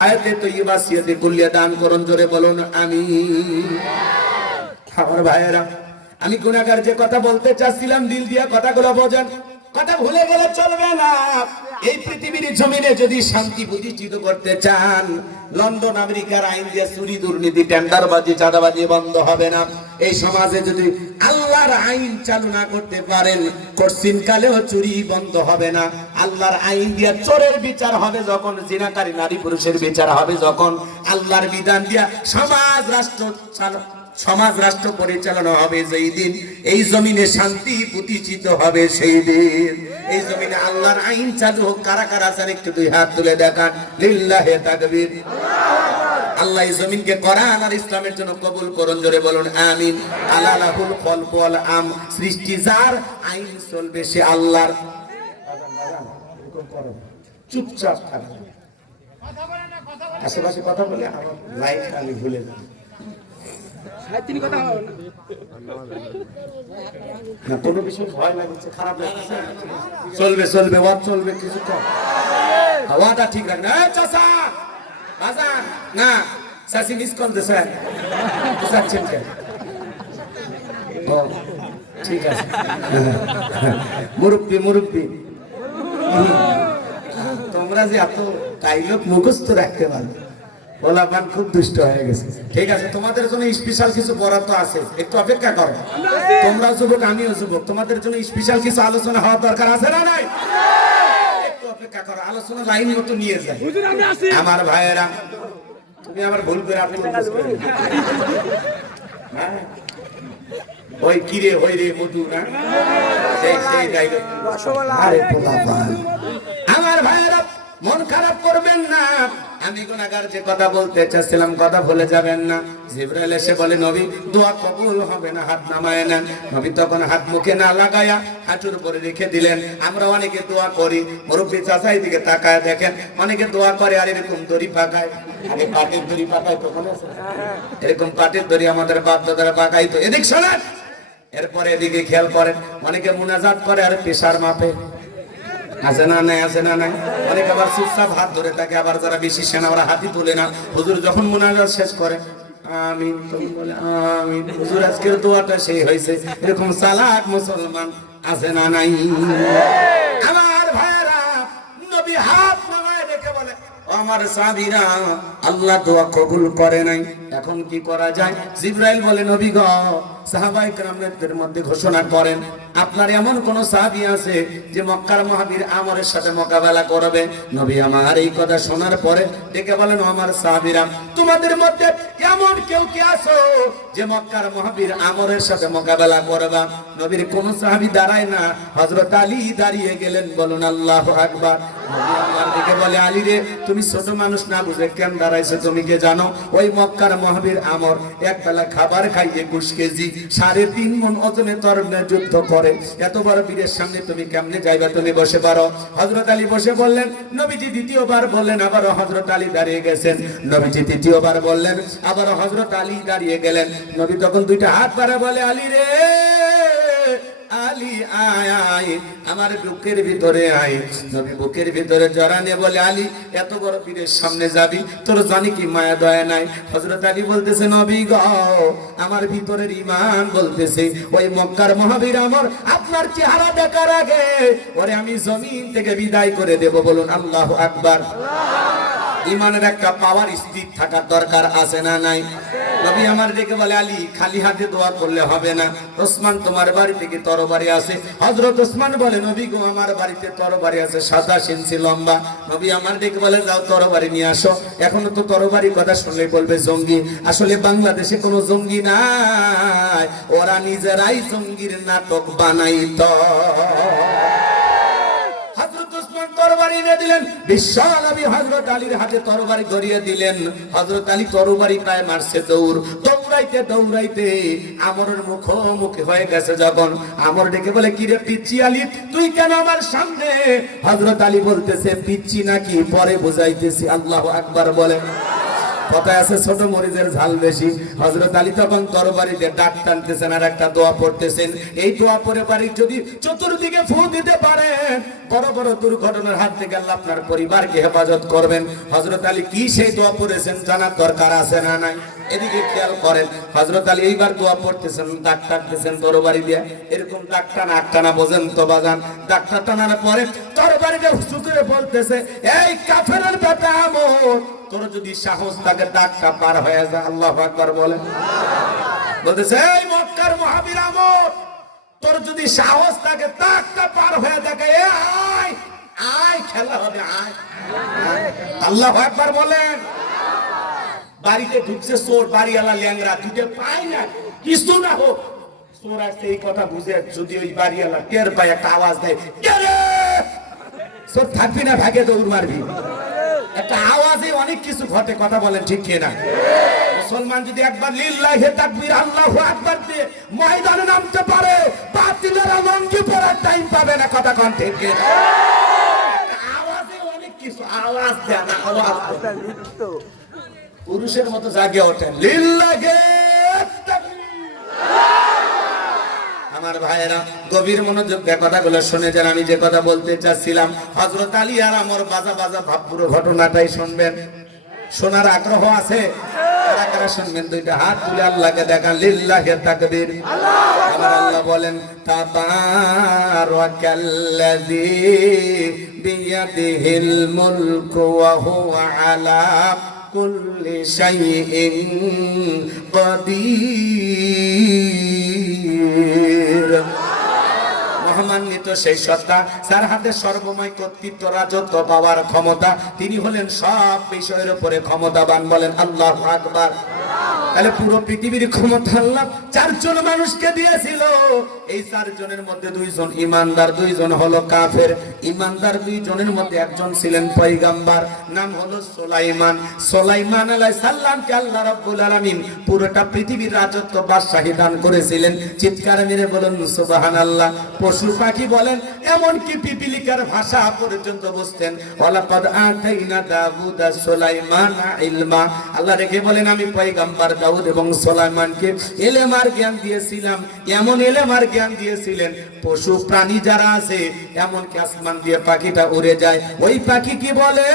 আয়াতে তৈয়বা সিয়াতে কুল্লিয়া দান করুন, জোরে বলুন আমিন। আমার ভাইয়েরা, আমি গুনাহগার যে কথা বলতে চাচ্ছিলাম, দিল দিয়া কথাগুলো বোঝেন, কথা ভুলে গেলে চলবে না। এই পৃথিবীর জমিনে যদি শান্তি প্রতিষ্ঠিত করতে চান, লন্ডন আমেরিকার আইন দিয়ে চুরি দুর্নীতি টেন্ডারবাজি চাঁদাবাজি বন্ধ হবে না। এই সমাজে যদি আল্লাহর আইন চালু না করতে পারেন, কঠিন কালেও চুরি বন্ধ হবে না। আল্লাহর আইন দিয়ে চোরের বিচার হবে যখন, জিনাকারী নারী পুরুষের বিচার হবে যখন, আল্লাহর বিধান দিয়া সমাজ রাষ্ট্র পরিচালনা হবে যেই দিন, এই জমিনে শান্তি প্রতিষ্ঠিত হবে সেই দিন। এই জমিনে আল্লাহর আইন চালু হোক। কারা কারা আছেন একটু দুই হাত তুলে দেখান, লিল্লাহে তাকবীর। আল্লাহ এই জমিনকে কোরআন আর ইসলামের জন্য কবুল করুন, জোরে বলুন আমিন। আলালাহুল খলকু ওয়াল আম, সৃষ্টি যার, আইন চলবে সে আল্লাহর। চুপচাপ থাকবে, আশেপাশে কথা বলে আমার লাইফ আমি ভুলে যাই। কোনো বিষয় ভয় লাগছে, খারাপ লাগছে, চলবে চলবে, ওয়াজ চলবে, কিছু কম হাওয়াটা ঠিক রাখবে। চাচা বাজান না, চাচি মিস কল দিয়েছেন, বুঝাচ্ছেন কেন? ও ঠিক আছে, মুরব্বি মুরব্বি, তোমরা যে এত ডাইলগ মুখস্থ রাখতে পারো, ওলাপান খুব দুষ্ট হয়ে গেছে। ঠিক আছে, তোমাদের জন্য স্পেশাল কিছু বরাদ্দ আছে, একটু অপেক্ষা করো। তোমরা যুবক, আমিও যুবক, তোমাদের জন্য স্পেশাল কিছু আলোচনা হওয়ার দরকার আছে না নাই? একটু অপেক্ষা করো, আলোচনা লাইন মতো নিয়ে যায়। আমার ভাইয়েরা, তুমি আমার ভুল করে আপনি ওই কিরে হই রে মধু না, সেই ডাইলগ। আমার ভাইয়েরা, মন খারাপ করবেন না। আমি গুনাহগার যে কথা বলতে চাচ্ছিলাম, কথা ভুলে যাবেন না। জিবরাইল এসে বলে, নবী দোয়া কবুল হবে না, হাত নামায় নেন। নবী তখন হাত মুখে না লাগায়া হাঁটুর উপরে রেখে দিলেন। আমরা অনেকে দোয়া করি, মুরব্বী চাচা দিকে তাকায় দেখেন, অনেকে দোয়া করে আর এরকম দড়ি পাকায়, আরে পাটের দড়ি পাকায়, তখন এরকম পাটের দড়ি আমাদের বাপ দাদারা পাকাইতো। এদিক শোনেন, এরপরে এদিকে খেয়াল করেন, অনেকে মুনাজাত করে আর প্রেসার মাপে, আছে না নাই, আছে না নাই। অনেক আবার চুপচাপ হাত ধরে থাকে, আবার যারা বেশি সেনা ওরা হাতই তোলে না। হুজুর যখন মুনাজাত শেষ করে আমিন বলে, আমিন হুজুর আজকের দোয়াটা সেই হয়েছে, এরকম চালাক মুসলমান আছে না নাই? আমার ভাইরা, নবী হাত নামায় রেখে বলে, আমার সাহাবীরা, আল্লাহ দোয়া কবুল করে নাই, এখন কি করা যায়? জিবরাইল বলে, নবী গো, সাহাবায়ে কেরামদের মধ্যে ঘোষণা করেন, আপনার এমন কোন সাহাবী আছে যে মক্কার মহাবীর আমরের সাথে মোকাবেলা করবে? নবী আমার এই কথা শোনার পরে ডেকে বলেন, আমার সাহাবীরা, তোমাদের মধ্যে এমন কেউ কি আছো যে মক্কার মহাবীর আমরের সাথে মোকাবেলা করবা? নবীর কোন সাহাবী দাঁড়ায় না, হযরত আলী দাঁড়িয়ে গেলেন। বলুন আল্লাহু আকবার। নবী আমার দিকে বলে, আলী রে, তুমি ছোট মানুষ না বুঝে কেন দাঁড়াইছো? তুমি কি জানো ওই মক্কার মহাবীর আমর এক বেলা খাবার খাই 21 কেজি 3.5 মণ ওজনে তরবারি যুদ্ধ করে, এত বড় বীরের সামনে তুমি কেমনে যাইবা? তুমি বসে পারো। হযরত আলী বসে বললেন। নবীজি দ্বিতীয়বার বললেন, আবারও হযরত আলী দাঁড়িয়ে গেছেন। নবীজি তৃতীয়বার বললেন, আবারও হযরত আলী দাঁড়িয়ে গেলেন। নবী তখন দুইটা হাত বাড়া বলে, আলী রে, আলী আয় আয়, আমার বুকের ভিতরে আয়। নবী বুকের ভিতরে জড়ানে বলে, আলী এত বড় পীরের সামনে যাবি, তোর জানি কি মায়া দয়া নাই? হযরত আলী বলতেছে, নবী গো, আমার ভিতরের ঈমান বলতেছে ওই মক্কার মহাবীর আমর আপনার চেহারা দেখার আগে ওরে আমি জমিন থেকে বিদায় করে দেব। বলুন আল্লাহু আকবার। ঈমানের একটা পাওয়ার স্থির থাকার দরকার আছে না নাই? নবী আমার ডেকে বলে, আলী খালি হাতে দোয়া করলে হবে না। ওসমান তোমার বাড়ি থেকে তরবারি আছে। হযরত ওসমান বলে, নবী গো, আমার বাড়িতে তরবারি আছে 27 ইঞ্চি লম্বা। নবী আমার ডেকে বলে, যাও তরবারি নিয়ে আসো। এখনো তো তরবারি কথা শুনলে বলবে জঙ্গি। আসলে বাংলাদেশে কোনো জঙ্গি নাই, ওরা নিজেরাই জঙ্গির নাটক বানাইতো। তরবারি এনে দিলেন, বিশ্বনবী হযরত আলীর হাতে তরবারি ধরিয়ে দিলেন। হযরত আলী তরবারি প্রায় মারছে দৌড়, দৌড়াইতে দৌড়াইতে আমরের মুখোমুখি হয়ে গেছে। যখন আমর ডেকে বলে, কি রে পিচ্চি আলী, তুই কেন আমার সামনে? হযরত আলী বলতেছে, পিচ্চি নাকি পরে বুঝাইতেছি। আল্লাহু আকবার বলে। কথায় আছে ছোট মরিচের ঝাল বেশি। হযরত আলী তখন তরবারিতে ডাক টানতেছেন আর একটা দোয়া পড়তেছেন। এই দোয়া পড়ে বাড়ি যদি চতুর্দিকে ফু দিতে পারে, বড় বড় দুর্ঘটনার হাত থেকে আল্লাহ আপনার পরিবারকে হেফাজত করবেন। হযরত আলী কি সেই দোয়া পড়েছেন জানার দরকার আছে না নাই? এদিকে খেয়াল করেন, হযরত আলী এইবার দোয়া পড়তেছেন, ডাক টানতেছেন তরবারি দিয়ে। এরকম ডাক টানা টানা বোঝেন তো বাজান, ডাকটা টানার পরে তরবারিতে উঁচু করে বলতেছে, এই কাফেরের বেটা আমর, তোর যদি সাহস থাকে ডাকটা পার হয়ে যা। আল্লাহু আকবার বলেন। বলতেছে, এই মক্কার মুহাবির আমর, তোর যদি সাহস থাকে ডাকটা পার হয়ে থাকে, এ আয় আয়, খেলা হবে, আয়। আল্লাহু আকবার বলেন। বাড়িতে ঢুকছে চোর, বাড়িওয়ালা ল্যাংরা, দুটো পায় না, কিছু না হোক, চোর আসছে এই কথা বুঝে যদি ওই বাড়িওয়ালা টের পায়, একটা আওয়াজ দেয়, কে রে? চোর থাকবি না, ভাগে দৌড় মারবি। একটা আওয়াজে অনেক কিছু ঘটে, কথা বলেন ঠিক কিনা? মুসলমান যদি একবার লিল্লাহি তাকবীর আল্লাহু আকবার দিয়ে ময়দানে নামতে পারে, বাতিলের লঙ্গি পরার টাইম পাবে না, কথা কোন ঠিক কিনা? আওয়াজে অনেক কিছু, আওয়াজ দেয় না, আওয়াজ পুরুষের মতো জাগে ওঠেন, লিল্লাহি তাকবীর। আমার ভাইয়েরা, গভীর মনোযোগ দিয়ে কথাগুলো শুনে যান। আমি যে কথা বলতে চাচ্ছিলাম, হযরত আলী আর আমর বাজা বাজা ভাব, পুরো ঘটনাটাই শুনবেন। শোনার আগ্রহ আছে? কারা কারা শুনবেন? দুইটা হাত তুলে আল্লাহকে দেখান, লিল্লাহি তাকবীর। আমার আল্লাহ বলেন, তাবারাকাল্লাযী বিয়াদিহিল মুলকু ওয়া হুয়া আলা কুল্লি শাইইন কাদির। মহামান্বিত সেই সত্তা, যার হাতে সর্বময় কর্তৃত্ব, রাজত্ব পাওয়ার ক্ষমতা, তিনি হলেন সব বিষয়ের উপরে ক্ষমতাবান। বলেন আল্লাহু আকবার। তাহলে পুরো পৃথিবীর ক্ষমতা আল্লাহ চারজন মানুষকে দিয়েছিল। এই চারজনের মধ্যে দুইজন ইমানদার, দুইজন হলো কাফের। ইমানদার দুইজনের মধ্যে একজন ছিলেন পয়গাম্বার, নাম হলো সুলাইমান। সুলাইমান আলাইহিস সালামকে আল্লাহ রাব্বুল আলামিন পুরোটা পৃথিবীর রাজত্ব, বাদশাহী দান করেছিলেন। চিৎকার মেরে বলেন সুবহানাল্লাহ। পশু পাখি বলেন, এমনকি পিপিলিকার ভাষা পর্যন্ত বুঝতেন। ওয়ালাকাদ আতাইনা দাউদা সুলাইমানা ইলমা। আল্লাহ রেখে বলেন, আমি পয়গাম্বার দাউদ এবং সুলাইমানকে ইলম আর জ্ঞান দিয়েছিলাম। এমন ইলম আর জ্ঞান দিয়েছিলেন, পশু প্রাণী যারা আছে, এমনকি আসমান দিয়ে পাখিটা উড়ে যায়, ওই পাখি কি বলে,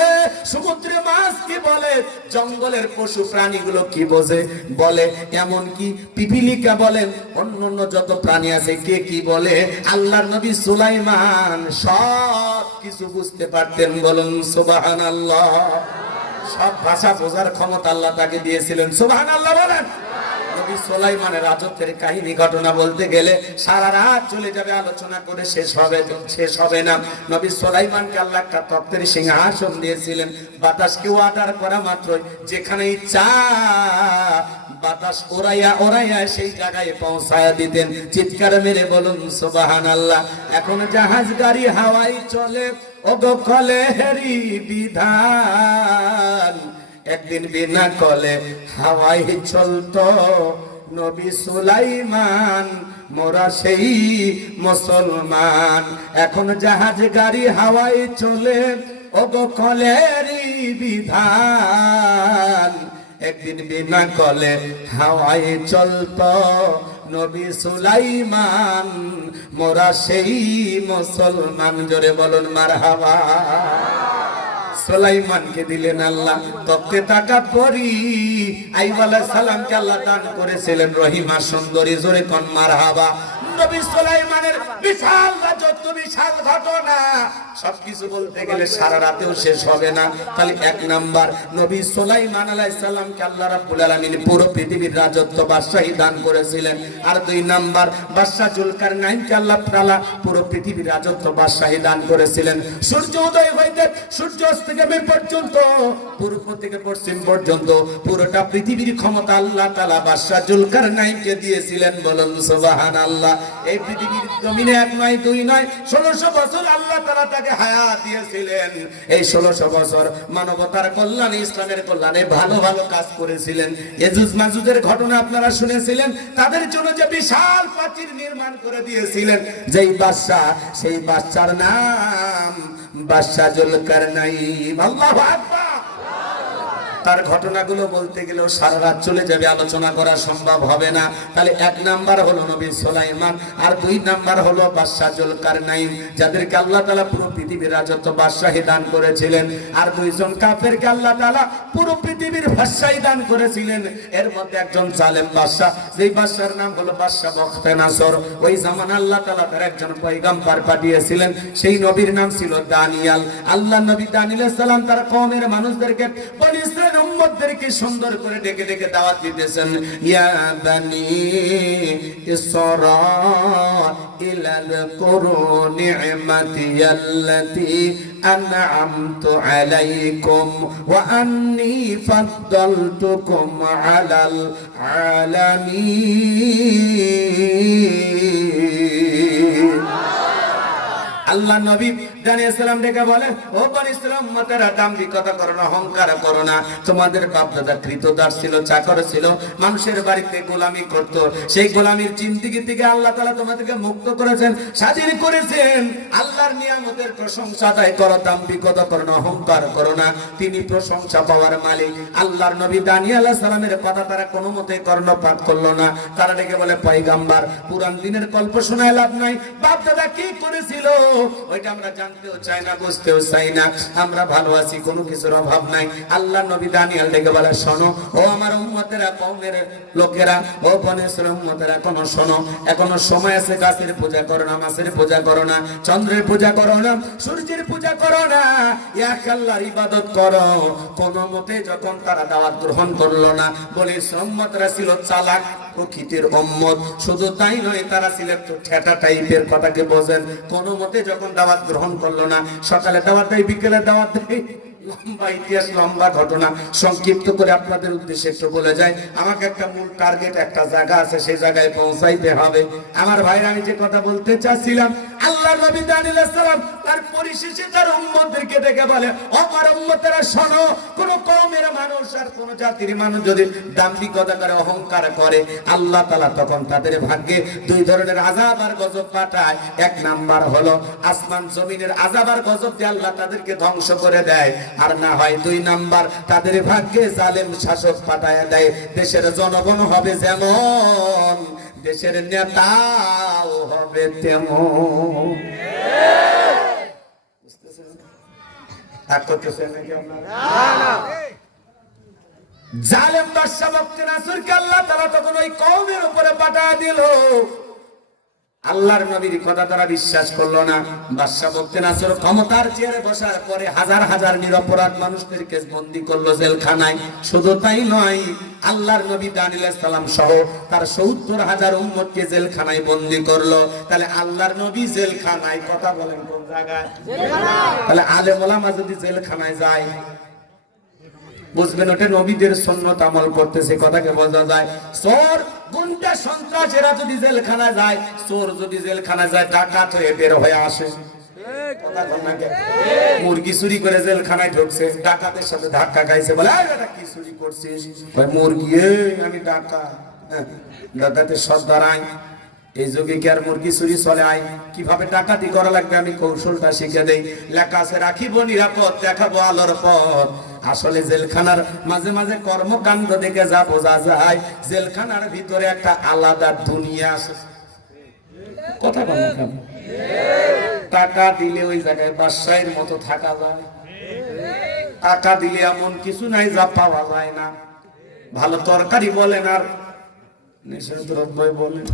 সমুদ্রে মাছ কি বলে, জঙ্গলের পশু প্রাণীগুলো কি বোঝে বলে, এমনকি পিপিলিকা বলেন, অন্যান্য যত প্রাণী আছে কে কি বলে, আল্লাহর নবী সুলাইমান সব কিছু বুঝতে পারতেন। বলুন সুবহানাল্লাহ। সব ভাষা বোঝার ক্ষমতা আল্লাহ তাকে দিয়েছিলেন। সুবহানাল্লাহ বলেন। নবী সুলাইমানের রাজত্বের কাহিনী ঘটনা বলতে গেলে সারা রাত চলে যাবে, আলোচনা করে শেষ হবে না। নবী সুলাইমানকে আল্লাহ একটা তক্তের সিংহাসন দিয়েছিলেন। বাতাসকে অর্ডার করা মাত্রই যেখানে ইচ্ছা বাতাস ওরাইয়া ওরাইয়া সেই জায়গায় পৌঁছায়া দিতেন। চিৎকার মেরে বলুন সুবহানাল্লাহ। এখন জাহাজ গাড়ি হাওয়ায় চলে, ওগো কলে হেরি বিধান। একদিন বিনা কলে হাওয়ায় চলতো নবী সুলাইমান, মোরা সেই মুসলমান। এখন জাহাজ গাড়ি হাওয়ায় চলে, ওগো কলেরই বিধান। একদিন বিনা কলে হাওয়ায় চলতো নবী সুলাইমান, মোরা সেই মুসলমান। জোরে বলুন মারহাবা। সুলাইমানকে দিলেন আল্লাহ তক্তে তাকা পরি। আইয়ুব আলাইহিস সালামকে আল্লাহ দান করেছিলেন রহিমা সুন্দরী। জোরে কোন মারহাবা। নবী সুলাইমানের বিশাল রাজত্ব, বিশাল ঘটনা, সবকিছু বলতে গেলে সারা রাতেও শেষ হবে না। তাহলে এক নাম্বার, নবী সুলাইমান আলাইহিস সালামকে আল্লাহ রাব্বুল আলামিন পুরো পৃথিবীর রাজত্ব, বাদশাহী দান করেছিলেন। আর দুই নাম্বার, বাদশা জুলকারনাইনকে আল্লাহ তাআলা পুরো পৃথিবীর রাজত্ব, বাদশাহী দান করেছিলেন। সূর্য উদয় হইতে সূর্য অস্ত থেকে পর্যন্ত, পূর্ব থেকে পশ্চিম পর্যন্ত পুরোটা পৃথিবীর ক্ষমতা আল্লাহ তাআলা বাদশা জুলকারনাইনকে দিয়েছিলেন। বলুন সুবহানাল্লাহ। এই পৃথিবীর জমিনে এক নয়, দুই নয়, 1600 বছর আল্লাহ তাআলা তাকে হায়াত দিয়েছিলেন। এই 1600 বছর মানবতার কল্যাণে, ইসলামের কল্যাণে ভালো ভালো কাজ করেছিলেন। ইয়াজুজ মাজুজের ঘটনা আপনারা শুনেছিলেন। তাদের জন্য যে বিশাল প্রাচীর নির্মাণ করে দিয়েছিলেন যেই বাদশা, সেই বাদশার নাম বাদশা জুলকারনাইন। আল্লাহু আকবার। তার ঘটনাগুলো বলতে গেলেও সারা রাত চলে যাবে, আলোচনা করা সম্ভব হবে না। তাহলে এক নাম্বার হলো নবী সুলাইমান, আর দুই নাম্বার হলো বাদশা জুলকারনাইন, যাদেরকে আল্লাহ তাআলা পুরো পৃথিবীর রাজত্ব বাদশাহী দান করেছিলেন। আর দুইজন কাফেরকে আল্লাহ তাআলা পুরো পৃথিবীর বাদশাহী দান করেছিলেন। এর মধ্যে একজন জালেম বাদশা, যেই বাদশার নাম হলো বাদশা বখতে নাসর। ওই জামানা আল্লাহ তাআলা তার একজন পয়গম্বর পাঠিয়েছিলেন, সেই নবীর নাম ছিল দানিয়াল। আল্লাহ নবী দানিয়াল আলাইহিস সালাম তার কওমের মানুষদেরকে, বনি ইসরাইল উম্মতদেরকে সুন্দর করে ডেকে ডেকে দাওয়াত দিতেছেন। ইয়া বানি ইসরাঈল আযকুরু নি'মাতি আল্লাতী আন'আমতু আলাইকুম ওয়া আন্নী ফাদ্দালতুকুম আলাল আলামিন। আল্লাহ নবী দানিয়াল সালাম ডেকে বলে, ও বনি ইসরাঈল উম্মতেরা, দাম্ভিকতা করো না, অহংকার করো না। তোমাদের বাপ দাদা কৃতদাস ছিল, চাকর ছিল, মানুষের বাড়িতে গোলামি করত। সেই গোলামির জিন্দেগি থেকে আল্লাহ তাআলা তোমাদেরকে মুক্ত করেছেন, স্বাধীন করেছেন। আল্লাহর নিয়ামতের প্রশংসা আদায় করো, দাম্ভিকতা করো না, অহংকার করো না। তিনি প্রশংসা পাওয়ার মালিক। আল্লাহর নবী দানিয়াল আলাইহিস সালামের কথা তারা কোনো মতে কর্ণপাত করলো না। তারা ডেকে বলে, পয়গম্বর, পুরান দিনের গল্প শোনায় লাভ নাই। বাপ দাদা কি করেছিল ওইটা আমরা জানতেও চাই না, বুঝতেও চাই না। আমরা ভালো আছি, কোনো কিছুর অভাব নাই। আল্লাহ নবী দানিয়াল ডেকে বলে, শোনো ও আমার উম্মতেরা, কওমের লোকেরা, ও বনি ইসরাঈল উম্মতেরা, এখনো শোনো, এখনো সময় আছে। গাছের পূজা করো না, মাছের পূজা করো না, চন্দ্রের পূজা করো না, সূর্যের পূজা করো না, এক আল্লাহর ইবাদত করো। কোন মতে যখন তারা দাওয়াত গ্রহণ করলো না, বলি উম্মতরা ছিল চালাক প্রকৃতির উম্মত। শুধু তাই নয়, তারা ছিল একটু ঠেটা টাইপের, কথাকে বোঝেন। কোন মতে যখন দাওয়াত গ্রহণ করলো না, সকালে দাওয়াত দেয়, বিকেলে দাওয়াত দেয়, লম্বা ইতিহাস, লম্বা ঘটনা। সংক্ষিপ্ত করে আপনাদের উদ্দেশ্যে একটু বলে যায়। আমাকে একটা মূল টার্গেট, একটা জায়গা আছে, সেই জায়গায় পৌঁছাইতে হবে। আমার ভাইরা, আমি যে কথা বলতে চাচ্ছিলাম, আল্লাহ নবী দানিয়াল আলাইহিস সালাম তার পরিশেষে তার উম্মতদেরকে ডেকে বলে, ও আমার উম্মতেরা শোনো, কোন কওমের মানুষ আর কোন জাতির মানুষ যদি দাম্ভিকতা করে, অহংকার করে, আল্লাহ তাআলা তখন তাদের ভাগ্যে দুই ধরনের আযাব আর গজব পাঠায়। এক নাম্বার হলো আসমান জমিনের আযাব আর গজব দিয়ে আল্লাহ তাদেরকে ধ্বংস করে দেয়। আর না হয় দুই নাম্বার, তাদের ভাগ্যে জালেম শাসক পাঠায় দেয়। দেশের জনগণ হবে যেমন, দেশের নেতাও হবে তেমন। জালেম বাদশা বখতে নাসরকে আল্লাহ তাআলা তখন ওই কওমের উপরে পাঠায় দিল। আল্লাহর নবীর কথা তারা বিশ্বাস করলো না। বাদশা বখতে নাসর ক্ষমতার চেয়ারে বসার পরে হাজার হাজার নিরপরাধ মানুষদেরকে বন্দী করলো জেলখানায়। শুধু তাই নয়, আল্লাহর নবী দানিয়াল আলাইহিস সালাম সহ তার ৭০,০০০ উম্মতকে জেলখানায় বন্দী করলো। তাহলে আল্লাহর নবী জেলখানায়, কথা বলেন কোন জায়গায়? তাহলে আলেম ওলামা যদি জেলখানায় যায়, বুঝবেন ওটা নবীদের সুন্নাত আমল করতেছে, কথাকে বোঝা যায়। চোর, গুন্ডা, সন্ত্রাসীরা যদি জেলখানায় যায়, চোর যদি জেলখানায় যায়, ডাকাত হয়ে বের হয়ে আসে। মুরগি চুরি করে জেলখানায় ঢুকছে, ডাকাতের সাথে ধাক্কা খাইছে, বলে এটা কি চুরি করছিস? মুরগি, আমি ডাকাত। ডাকাতের সর্দার আইন, এই যুগে কি আর মুরগি চুরি চলে? আই কিভাবে ডাকাতি করা লাগবে আমি কৌশলটা শিখে দেই। লেখা আছে, রাখিব নিরাপদ, দেখাবো আলোর পথ। আসলে জেলখানার মাঝে মাঝে কর্মকাণ্ড দেখে যা বোঝা যায়, জেলখানার ভিতরে একটা আলাদা দুনিয়া আছে। কথা বলেন, টাকা দিলে ওই জায়গায় বাদশাহের মতো থাকা যায়। টাকা দিলে এমন কিছু নাই যা পাওয়া যায় না। ভালো তরকারি বলেন আর নেশার দ্রব্য বলেন,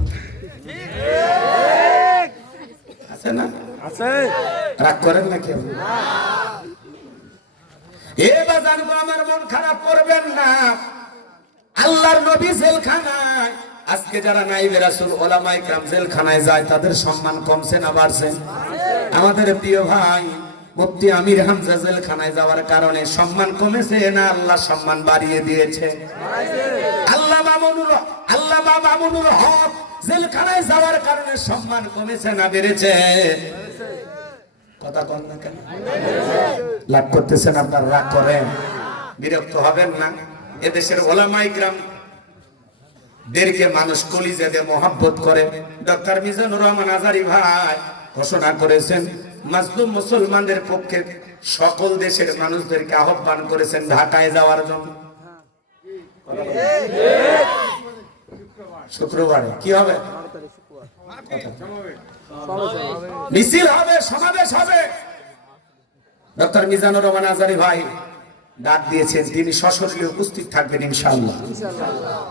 আছে না? আছে। রাগ করেন না কেউ? আমার মন খারাপ করবেন না। আল্লাহর নবী জেলখানায়, আজকে যারা নাইবে রাসূল ওলামায়ে কেরাম জেলখানায় যায়, তাদের সম্মান কমছে না বাড়ছে? আমাদের প্রিয় ভাই মুফতি আমির হামজা জেলখানায় যাওয়ার কারণে সম্মান কমেছে না আল্লাহ সম্মান বাড়িয়ে দিয়েছে? আল্লামা মামুনুর হক জেলখানায় যাওয়ার কারণে সম্মান কমেছে না বেড়েছে? কথা বল না কেন? লাভ করতেছেন আপনার, রাগ করেন, বিরক্ত হবেন না। এদেশের ওলামায়ে কেরাম দেরকে মানুষ কলিজা দিয়ে মহব্বত করে। ডক্টর মিজানুর রহমান আজারি ভাই ঘোষণা করেছেন, মাজলুম মুসলমানদের পক্ষে সকল দেশের মানুষদেরকে আহ্বান করেছেন ঢাকায় যাওয়ার জন্য। শুক্রবারে কি হবে? মিছিল হবে, সমাবেশ হবে। ডক্টর মিজানুর রহমান আজারি ভাই ডাক দিয়েছেন, তিনি সশরীরে উপস্থিত থাকবেন ইনশাআল্লাহ।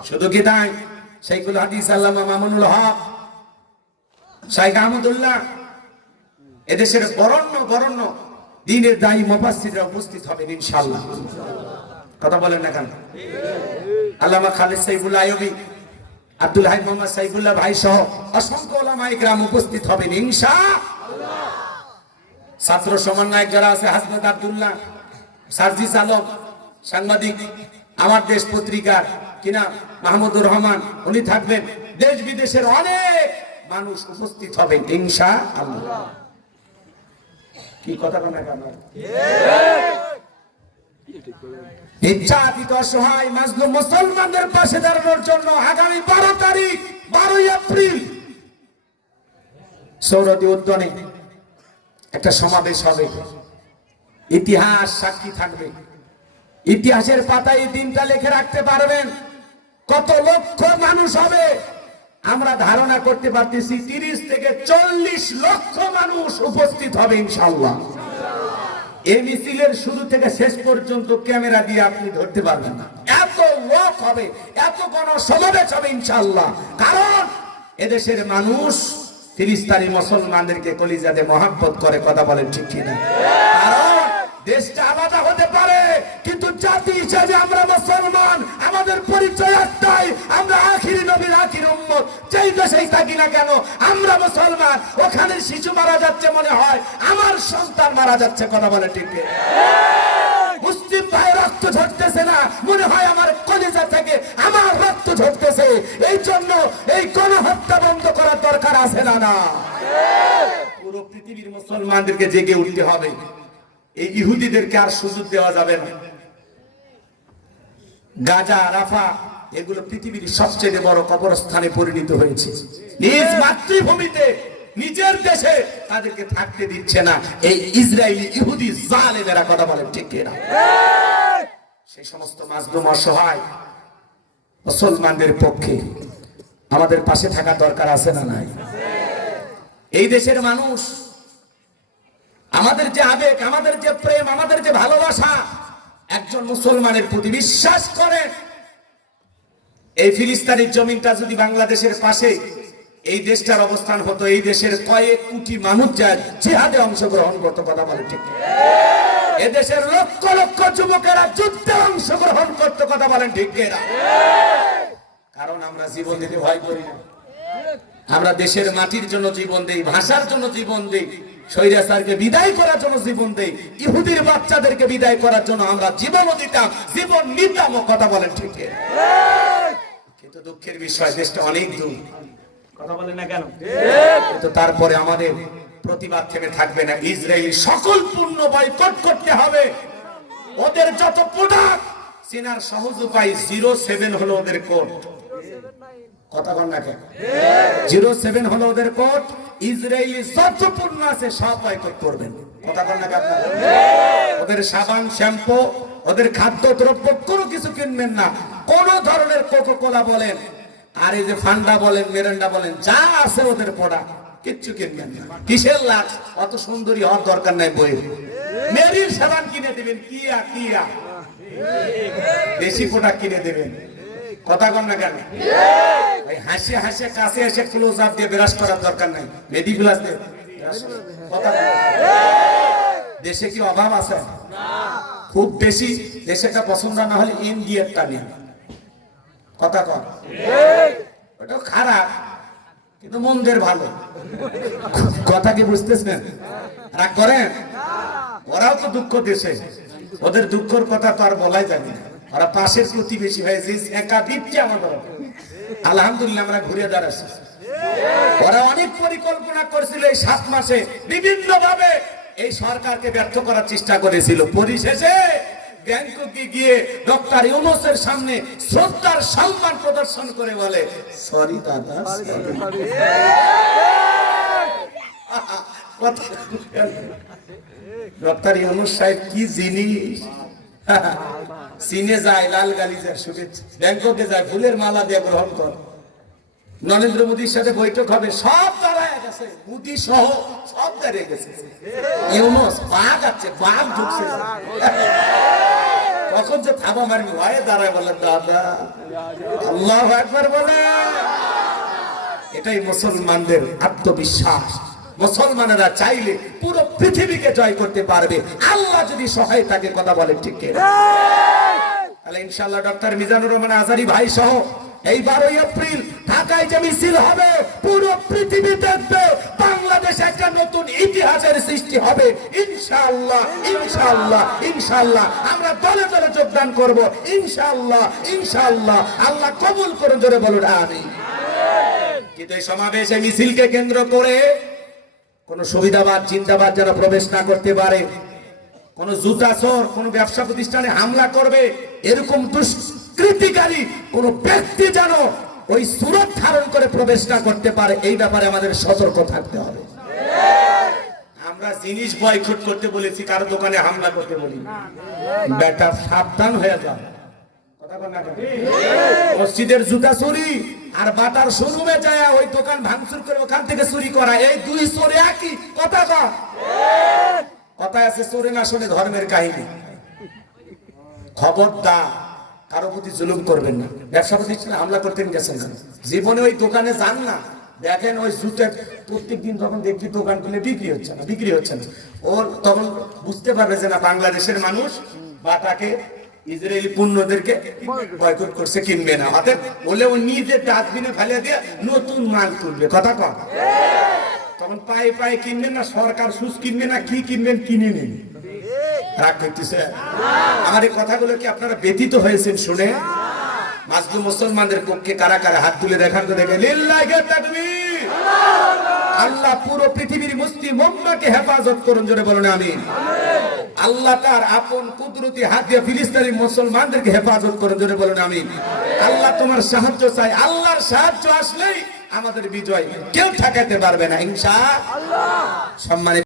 শুধু কি তাই, শাইখুল হাদিস আল্লামা মামুনুল হক, শাইখ আহমদুল্লাহ, এদেশের বরণ্য দ্বীনের দায়ী মুফাসসিররা উপস্থিত হবেন ইনশাআল্লাহ। কথা বলেন না কেন? আল্লামা খালিদ সাইফুল্লাহ আইয়ুবী, আব্দুল হাই মোহাম্মদ সাইফুল্লাহ ভাই সহ অসংখ্য উলামা ইকরাম উপস্থিত হবেন ইনশাআল্লাহ। ছাত্র সমন্বয়ক যারা আছে, হাসনাত আব্দুল্লাহ, সার্জিস আলম, সাংবাদিক, আমার দেশ পত্রিকার কিনা মাহমুদুর রহমান, উনি থাকবেন। দেশ বিদেশের অনেক মানুষ উপস্থিত হবেন ইনশাআল্লাহ। কি কথা বলেন কেন? নির্যাতিত অসহায় মাজলুম মুসলমানদের পাশে দাঁড়ানোর জন্য আগামী 12 তারিখ 12 এপ্রিল সৌরদী উদ্যানে একটা সমাবেশ হবে। ইতিহাস সাক্ষী থাকবে। ইতিহাসের পাতায় এই দিনটা লিখে রাখতে পারবেন। কত লক্ষ মানুষ হবে আমরা ধারণা করতে পারতেছি। 30 থেকে 40 লক্ষ মানুষ উপস্থিত হবে ইনশাআল্লাহ। এই মিছিলের শুরু থেকে শেষ পর্যন্ত ক্যামেরা দিয়ে আপনি ধরতে পারবেন না, এত লোক হবে, এত গণসমাবেশ হবে ইনশাআল্লাহ। কারণ এদেশের মানুষ ফিলিস্তিনি মুসলমানদেরকে কলিজাতে মহব্বত করে। কথা বলেন ঠিক কিনা? কারণ দেশটা আলাদা হতে পারে, কিন্তু জাতি হিসেবে আমরা মুসলমান। আমাদের পরিচয় একটাই, আমরা আখিরি নবীর আখির উম্মত। যেই দেশেই থাকি না কেন আমরা মুসলমান। ওখানে শিশু মারা যাচ্ছে মনে হয় আমার সন্তান মারা যাচ্ছে। কথা বলে ঠিক? মুসলিম ভাই রক্ত ঝরতেছে না, মনে হয় আমার কলিজা থেকে আমার রক্ত ঝরতেছে। এই জন্য এই গণহত্যা বন্ধ করার দরকার আছে না? না, পুরো পৃথিবীর মুসলমানদেরকে জেগে উঠতে হবে। এই ইহুদিদেরকে আর সুযোগ দেওয়া যাবে না। গাজা, রাফা এগুলো পৃথিবীর সবচেয়ে বড় কবরস্থানে পরিণত হয়েছে। নিজ মাতৃভূমিতে, নিজের দেশে তাদেরকে থাকতে দিচ্ছে না এই ইসরায়েলি ইহুদি জালেমেরা। কথা বলেন ঠিক কিনা? সেই সমস্ত মাজলুম অসহায় মুসলমানদের পক্ষে আমাদের পাশে থাকা দরকার আছে না নাই? এই দেশের মানুষ, আমাদের যে আবেগ, আমাদের যে প্রেম, আমাদের যে ভালোবাসা একজন মুসলমানের প্রতি বিশ্বাস করে। এই ফিলিস্তিনের জমিনটা যদি বাংলাদেশের পাশে এই দেশটার অবস্থান হতো, এই দেশের কয়েক কোটি মানুষ যা জিহাদে অংশগ্রহণ করতো। কথা বলে ঠিক? এদেশের লক্ষ লক্ষ যুবকেরা যুদ্ধে অংশগ্রহণ করতো। কথা বলেন ঠিক কিনা? কারণ আমরা জীবন দিতে ভয় করি না। আমরা দেশের মাটির জন্য জীবন দেই, ভাষার জন্য জীবন দেই, স্বৈরাচারকে বিদায় করার জন্য জীবন দেই, ইহুদির বাচ্চাদেরকে বিদায় করার জন্য আমরা জীবনও দিতাম, জীবন নিতাম। কথা বলেন ঠিক? কিন্তু দুঃখের বিষয় দেশটা অনেক দূর। কথা বলেন না কেন? কিন্তু তারপরে আমাদের প্রতিবাদ থেমে থাকবে না। ইসরায়েলি সকল পণ্য বয়কট করতে হবে। ওদের যত প্রোডাক্ট চেনার সহজ উপায় 07 হলো ওদের কোড। কথা বল না কেন? 07 হলো ওদের কোড। ইসরায়েলি যত পণ্য আছে সব বয়কট করবেন। কথা বল না কেন? ওদের সাবান, শ্যাম্পু, ওদের খাদ্য দ্রব্য কোনো কিছু কিনবেন না। কোন ধরনের কোকা-কোলা বলেন আর এই যে ফান্ডা বলেন, মেরেন্ডা বলেন, যা আছে ওদের প্রোডাক্ট কিচ্ছু কিনবেন না। কিসের লাভ? অত সুন্দরী হওয়ার দরকার নাই। বই মেরির সাবান কিনে দিবেন, কিয়া বেশি প্রোডাক্ট কিনে দেবেন। কথা কন না কেন? হাসে হাসে কাছে এসে ক্লোজ আপ দিয়ে ব্রাশ করার দরকার নাই, মেডি গ্লাস দিয়ে। কথা দেশে কি অভাব আছে? খুব বেশি। দেশেটা পছন্দ না হলে ইন্ডিয়ারটা নিন। কথা কন? ওটা খারাপ কিন্তু মন্দের ভালো। কথা কি বুঝতেছেন? রাগ করেন? ওরাও তো দুঃখ দেশে, ওদের দুঃখের কথা তো আর বলাই যাবে না। ওরা পাশের প্রতিবেশী হয়ে যে একা দিচ্ছে আমাদের, আলহামদুলিল্লাহ আমরা ঘুরে দাঁড়াচ্ছি। ওরা অনেক পরিকল্পনা করেছিল এই 7 মাসে, বিভিন্ন ভাবে এই সরকারকে ব্যর্থ করার চেষ্টা করেছিল। পরিশেষে ব্যাংককে গিয়ে ডক্টর ইউনূসের সামনে শ্রদ্ধার সম্মান প্রদর্শন করে বলে, সরি দাদা। ডক্টর ইউনূস সাহেব কি জিনিস, চীনে যায় লাল গালিচার শুভেচ্ছা, ব্যাংককে যায় ফুলের মালা দিয়ে গ্রহণ কর, নরেন্দ্র মোদীর সাথে বৈঠক হবে, সব দাঁড়ায় গেছে, মোদী সহ সব দাঁড়িয়ে গেছে। ইউনূস বাঘ আছে, বাঘ ঢুকছে, তখন যে থাবা মারবি ভয়ে দাঁড়ায় বলেন দাদা আল্লাহু আকবার বলে। এটাই মুসলমানদের আত্মবিশ্বাস। মুসলমানেরা চাইলে পুরো পৃথিবীকে জয় করতে পারবে আল্লাহ যদি সহায় থাকে, কথা বলে ঠিক কিনা? তাহলে ইনশাআল্লাহ ডক্টর মিজানুর রহমান আজারি ভাই সহ এই 12 এপ্রিল ঢাকায় যে মিছিল হবে, পুরো পৃথিবী দেখবে বাংলাদেশে একটা নতুন ইতিহাসের সৃষ্টি হবে ইনশাআল্লাহ, ইনশাআল্লাহ, ইনশাআল্লাহ। আমরা দলে দলে যোগদান করব ইনশাআল্লাহ, ইনশাআল্লাহ। আল্লাহ কবুল করুন, জোরে বলুন আমিন। কিন্তু এই সমাবেশে মিছিলকে কেন্দ্র করে কোন সুবিধাবাদ চিন্তাবাদ যারা প্রবেশ না করতে পারে, কোন জুতাচোর কোন ব্যবসা প্রতিষ্ঠানে হামলা করবে, এরকম দুষ্কৃতিকারী কোন ব্যক্তি যেন ওই সুরত ধারণ করে প্রবেশ না করতে পারে, এই ব্যাপারে আমাদের সতর্ক থাকতে হবে। আমরা জিনিস বয়কট করতে বলেছি, কারো দোকানে হামলা করতে বলি। বেটা সাবধান হয়ে যাও। মসজিদের জুতা চুরি আর বাটার শোরুমে যায় ওই দোকান ভাঙচুর করে ওখান থেকে চুরি করা, এই দুই চোরে একই কথা। কথা আছে চোরে না শোনে ধর্মের কাহিনী। খবরদার কারো প্রতি জুলুম করবেন না। ব্যবসা প্রতিষ্ঠানে হামলা করতে গেছেন না, জীবনে ওই দোকানে যান না। দেখেন ওই জুতের প্রত্যেকদিন যখন দেখবি দোকান খুলে বিক্রি হচ্ছে না, ওর তখন বুঝতে পারবে যে না বাংলাদেশের মানুষ বাটাকে ইসরায়েলি পণ্যদেরকে বয়কট করছে, কিনবে না। অর্থাৎ বলে ও নিজে ডাস্টবিনে ফেলে দিয়ে নতুন মাল তুলবে, কথা কম। তখন পায়ে পায়ে কিনবেন না, সরকার সুস কিনবে না, কি কিনবেন কিনে নিন। রাগ করতেছে আমার এই কথাগুলো কি আপনারা ব্যথিত হয়েছেন শুনে? মাজলুম মুসলমানদের পক্ষে কারা কারা হাত তুলে দেখান তো দেখে। লিল্লাহি তাকবীর। আল্লাহ পুরো পৃথিবীর মুসলিম উম্মাহকে হেফাজত করুন, জোরে বলুন আমিন। আল্লাহ তার আপন কুদরতি হাত দিয়ে ফিলিস্তিনি মুসলমানদেরকে হেফাজত করুন, জোরে বলুন আমিন। আল্লাহ তোমার সাহায্য চাই, আল্লাহর সাহায্য আসলেই আমাদের বিজয় কেউ ঠেকাতে পারবে না ইনশাআল্লাহ। সম্মানিত